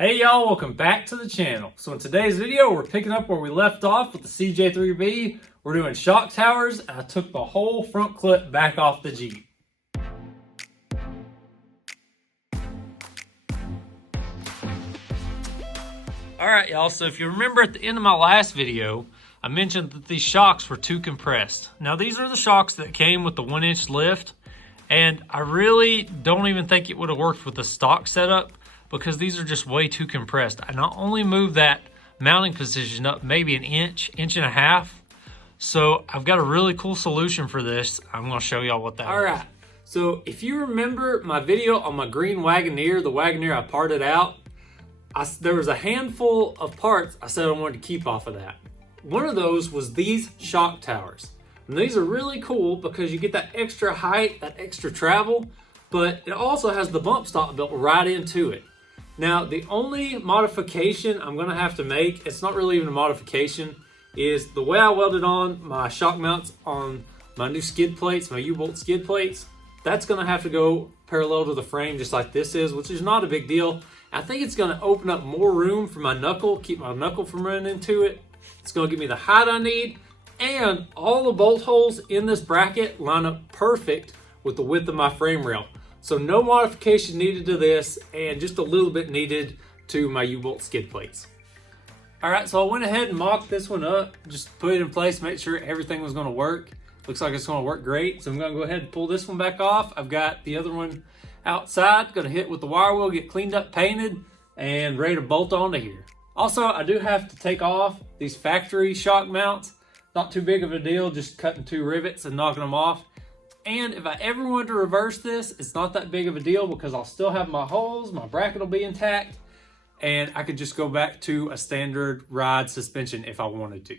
Hey y'all, welcome back to the channel. So in today's video, we're picking up where we left off with the CJ3B. We're doing shock towers, and I took the whole front clip back off the Jeep. Alright y'all, so if you remember at the end of my last video, I mentioned that these shocks were too compressed. Now these are the shocks that came with the 1-inch lift, and I really don't even think it would have worked with the stock setup, because these are just way too compressed. I not only moved that mounting position up maybe an inch, inch and a half, so I've got a really cool solution for this. I'm gonna show y'all what that is. All right, so if you remember my video on my green Wagoneer, the Wagoneer I parted out, there was a handful of parts I said I wanted to keep off of that. One of those was these shock towers. And these are really cool because you get that extra height, that extra travel, but it also has the bump stop built right into it. Now, the only modification I'm gonna have to make, it's not really even a modification, is the way I welded on my shock mounts on my new skid plates, my U-bolt skid plates. That's gonna have to go parallel to the frame just like this is, which is not a big deal. I think it's gonna open up more room for my knuckle, keep my knuckle from running into it. It's gonna give me the height I need, and all the bolt holes in this bracket line up perfect with the width of my frame rail. So no modification needed to this, and just a little bit needed to my U-bolt skid plates. All right, so I went ahead and mocked this one up, just put it in place, make sure everything was gonna work. Looks like it's gonna work great. So I'm gonna go ahead and pull this one back off. I've got the other one outside, gonna hit with the wire wheel, get cleaned up, painted, and ready to bolt onto here. Also, I do have to take off these factory shock mounts. Not too big of a deal, just cutting 2 rivets and knocking them off. And if I ever wanted to reverse this, it's not that big of a deal because I'll still have my holes, my bracket will be intact, and I could just go back to a standard ride suspension if I wanted to.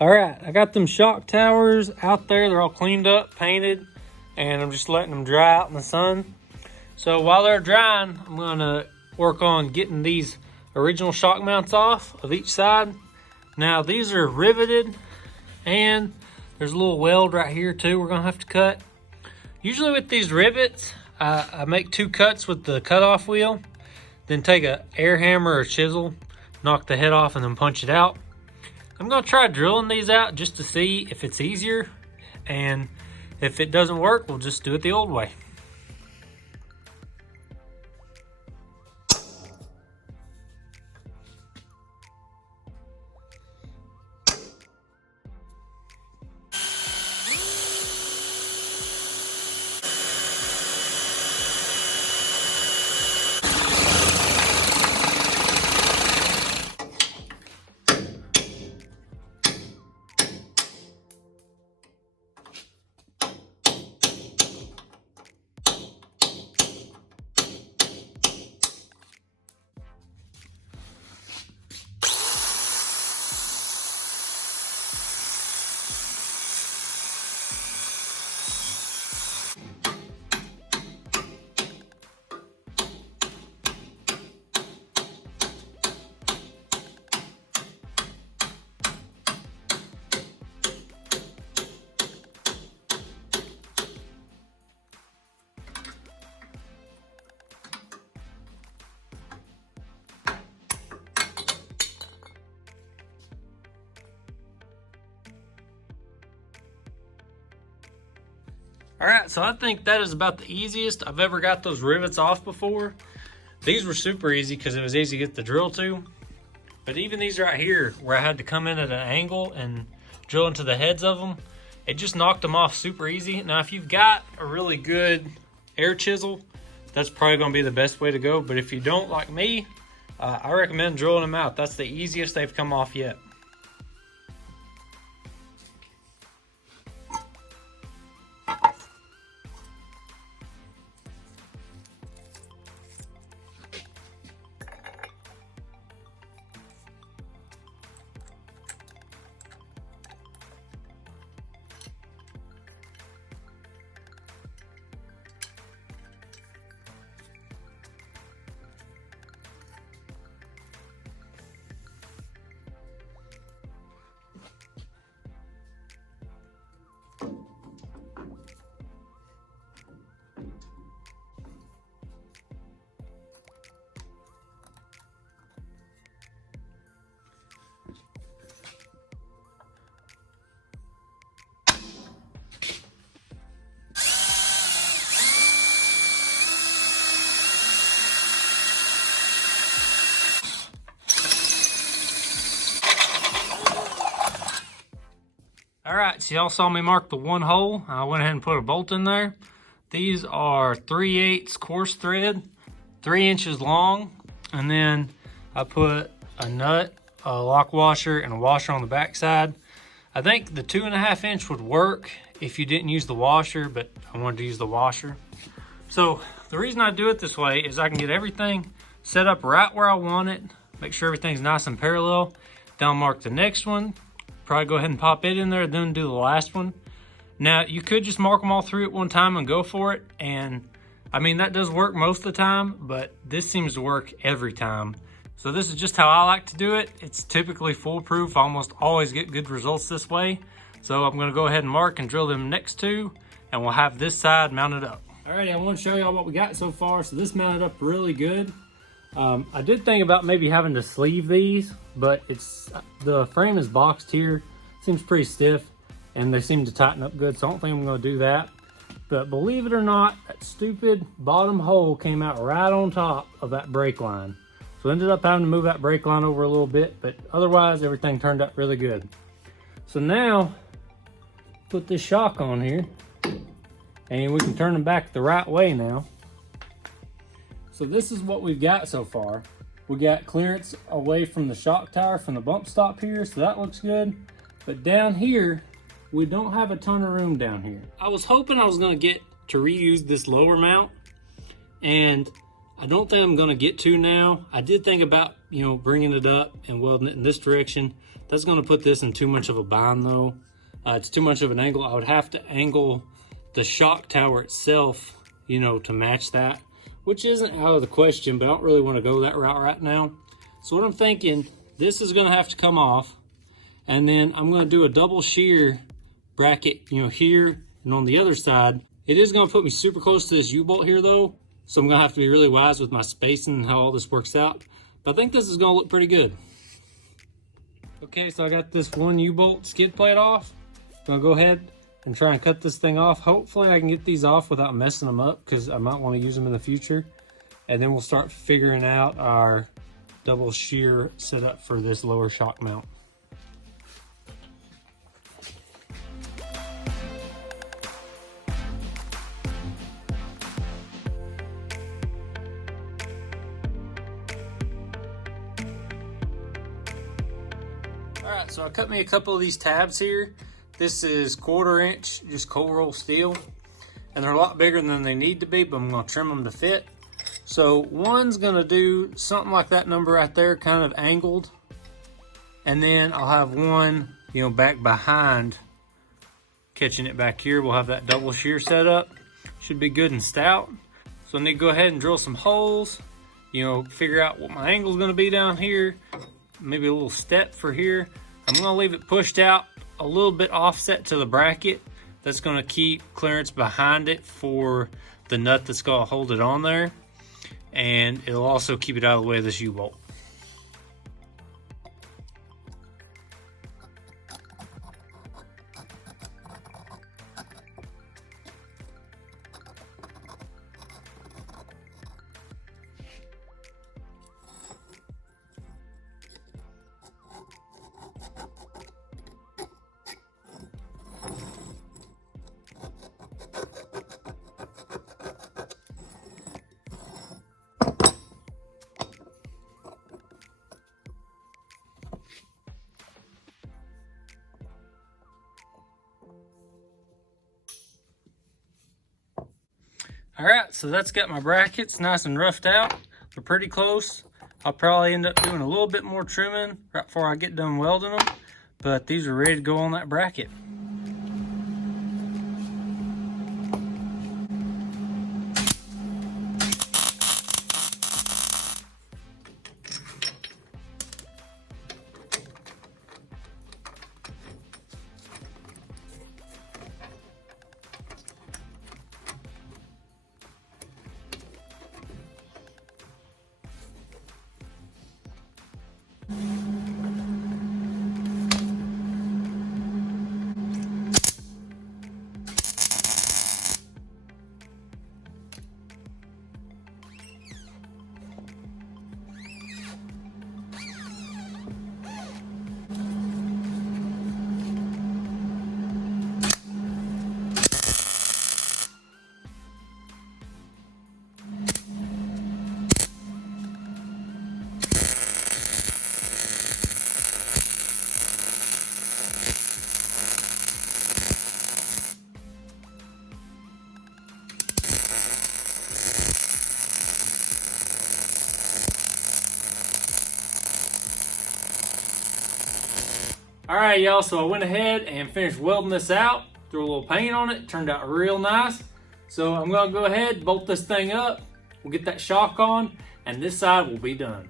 All right, I got them shock towers out there. They're all cleaned up, painted, and I'm just letting them dry out in the sun. So while they're drying, I'm gonna work on getting these original shock mounts off of each side. Now these are riveted, and there's a little weld right here too we're gonna have to cut. Usually with these rivets, I make 2 cuts with the cutoff wheel, then take a air hammer or chisel, knock the head off, and then punch it out. I'm gonna try drilling these out just to see if it's easier, and if it doesn't work, we'll just do it the old way. All right, so I think that is about the easiest I've ever got those rivets off before. These were super easy because it was easy to get the drill to. But even these right here, where I had to come in at an angle and drill into the heads of them, it just knocked them off super easy. Now, if you've got a really good air chisel, that's probably gonna be the best way to go. But if you don't, like me, I recommend drilling them out. That's the easiest they've come off yet. All right, so y'all saw me mark the one hole. I went ahead and put a bolt in there. These are 3/8 coarse thread, 3 inches long. And then I put a nut, a lock washer, and a washer on the back side. I think the 2.5 inch would work if you didn't use the washer, but I wanted to use the washer. So the reason I do it this way is I can get everything set up right where I want it, make sure everything's nice and parallel. Then I'll mark the next one, probably go ahead and pop it in there, then do the last one. Now, you could just mark them all through at one time and go for it. And I mean, that does work most of the time, but this seems to work every time. So this is just how I like to do it. It's typically foolproof. I almost always get good results this way. So I'm gonna go ahead and mark and drill them next two, and we'll have this side mounted up. Alrighty, I want to show y'all what we got so far. So this mounted up really good. I did think about maybe having to sleeve these, but the frame is boxed here. Seems pretty stiff, and they seem to tighten up good, so I don't think I'm gonna do that. But believe it or not, that stupid bottom hole came out right on top of that brake line. So I ended up having to move that brake line over a little bit, but otherwise everything turned out really good. So now, put this shock on here, and we can turn them back the right way now. So this is what we've got so far. We got clearance away from the shock tower from the bump stop here, so that looks good. But down here, we don't have a ton of room down here. I was hoping I was gonna get to reuse this lower mount, and I don't think I'm gonna get to now. I did think about, bringing it up and welding it in this direction. That's gonna put this in too much of a bind though. It's too much of an angle. I would have to angle the shock tower itself, to match that, which isn't out of the question, but I don't really want to go that route right now. So what I'm thinking, this is gonna have to come off, and then I'm gonna do a double shear bracket, here and on the other side. It is gonna put me super close to this U-bolt here though, so I'm gonna have to be really wise with my spacing and how all this works out. But I think this is gonna look pretty good. Okay, so I got this one U-bolt skid plate off. I'm gonna go ahead and try and cut this thing off. Hopefully I can get these off without messing them up, because I might want to use them in the future. And then we'll start figuring out our double shear setup for this lower shock mount. All right, so I cut me a couple of these tabs here. This is 1/4 inch, just cold roll steel. And they're a lot bigger than they need to be, but I'm gonna trim them to fit. So one's gonna do something like that number right there, kind of angled. And then I'll have one, back behind, catching it back here. We'll have that double shear set up. Should be good and stout. So I need to go ahead and drill some holes, figure out what my angle's gonna be down here. Maybe a little step for here. I'm gonna leave it pushed out a little bit offset to the bracket. That's gonna keep clearance behind it for the nut that's gonna hold it on there. And it'll also keep it out of the way of this U-bolt. All right, so that's got my brackets nice and roughed out. They're pretty close. I'll probably end up doing a little bit more trimming right before I get done welding them, but these are ready to go on that bracket. All right, y'all, so I went ahead and finished welding this out, threw a little paint on it, turned out real nice. So I'm gonna go ahead, bolt this thing up, we'll get that shock on, and this side will be done.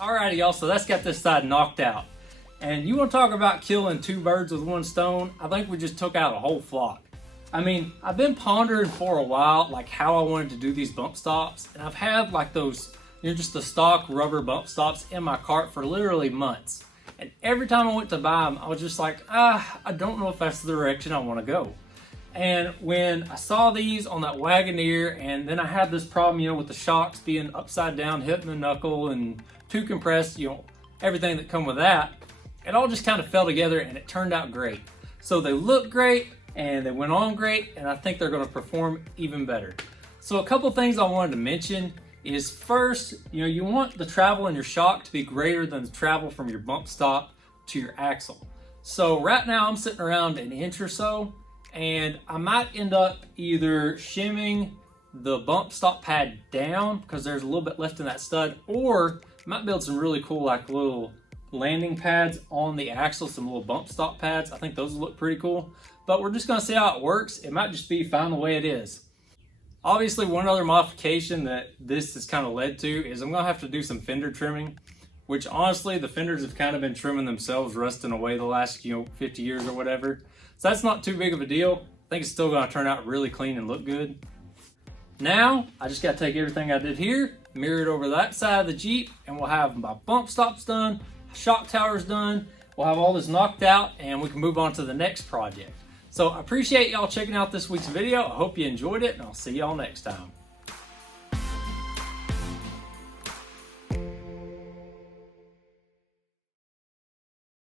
Alrighty, y'all, so that's got this side knocked out. And you want to talk about killing two birds with one stone? I think we just took out a whole flock. I mean, I've been pondering for a while, like how I wanted to do these bump stops. And I've had like those, just the stock rubber bump stops in my cart for literally months. And every time I went to buy them, I was just like, I don't know if that's the direction I want to go. And when I saw these on that Wagoneer, and then I had this problem, with the shocks being upside down, hitting the knuckle, and too compressed, everything that come with that, it all just kind of fell together and it turned out great. So they look great and they went on great, and I think they're going to perform even better. So a couple things I wanted to mention is first, you want the travel in your shock to be greater than the travel from your bump stop to your axle. So right now I'm sitting around an inch or so, and I might end up either shimming the bump stop pad down because there's a little bit left in that stud, or might build some really cool like little landing pads on the axle, some little bump stop pads. I think those look pretty cool, but we're just gonna see how it works. It might just be fine the way it is. Obviously, one other modification that this has kind of led to is I'm gonna have to do some fender trimming, which honestly, the fenders have kind of been trimming themselves, rusting away the last 50 years or whatever. So that's not too big of a deal. I think it's still gonna turn out really clean and look good. Now, I just gotta take everything I did here, mirror it over that side of the Jeep, and we'll have my bump stops done, shock towers done, we'll have all this knocked out, and we can move on to the next project. So I appreciate y'all checking out this week's video. I hope you enjoyed it, and I'll see y'all next time.